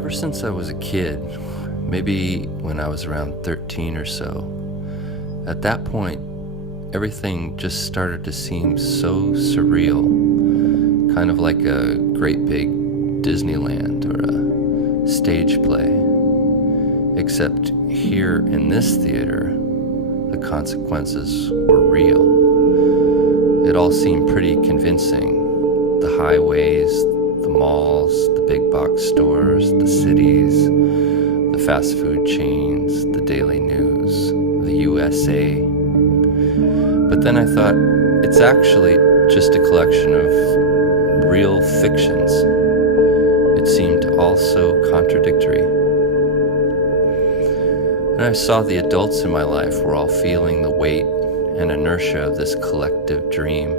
Ever since I was a kid, maybe when I was around 13 or so, at that point, everything just started to seem so surreal, kind of like a great big Disneyland or a stage play. Except here in this theater, the consequences were real. It all seemed pretty convincing. The highways, the malls, the big box stores, the cities, the fast food chains, the daily news, the USA. But then I thought, it's actually just a collection of real fictions. It seemed all so contradictory. And I saw the adults in my life were all feeling the weight and inertia of this collective dream,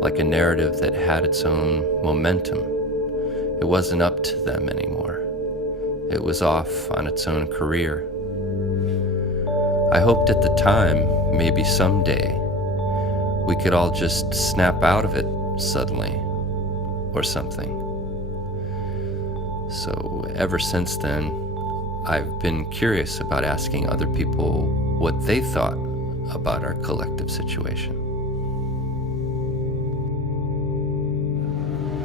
like a narrative that had its own momentum. It wasn't up to them anymore. It was off on its own career. I hoped at the time, maybe someday, we could all just snap out of it suddenly, or something. So ever since then, I've been curious about asking other people what they thought about our collective situation.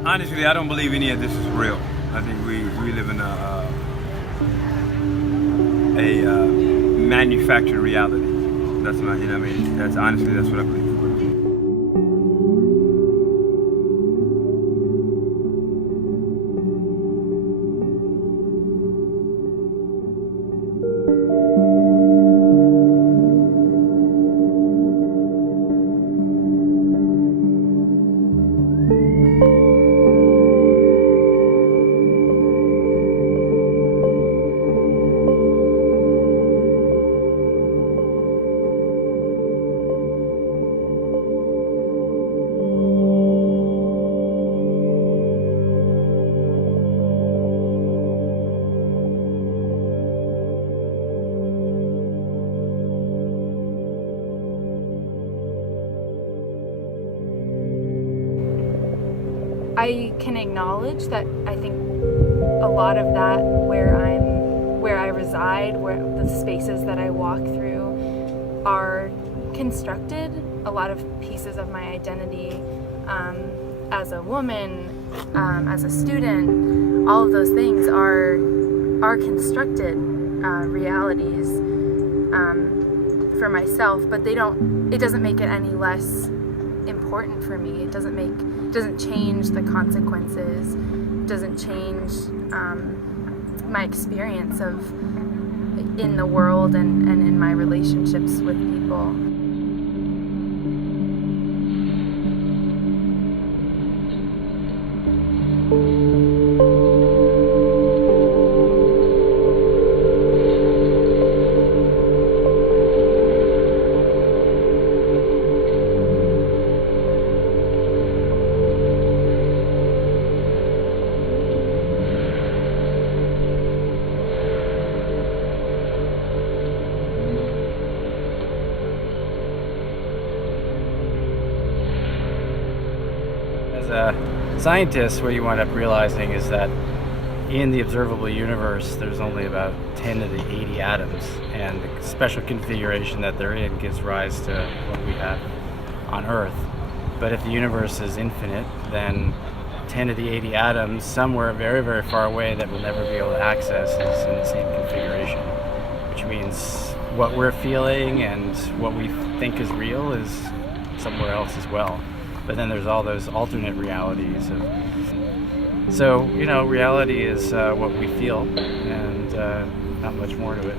Honestly, I don't believe any of this is real. I think we live in a manufactured reality. That's not, you know what I mean? That's what I believe. I can acknowledge that I think a lot of that where I reside, where the spaces that I walk through are constructed. A lot of pieces of my identity as a woman, as a student, all of those things are constructed realities for myself, but it doesn't make it any less important for me. It doesn't change the consequences, doesn't change my experience of in the world and in my relationships with people. As a scientist, what you wind up realizing is that in the observable universe, there's only about 10 to the 80 atoms, and the special configuration that they're in gives rise to what we have on Earth. But if the universe is infinite, then 10 to the 80 atoms somewhere very, very far away that we'll never be able to access is in the same configuration, which means what we're feeling and what we think is real is somewhere else as well. But then there's all those alternate realities. So, reality is what we feel, and not much more to it.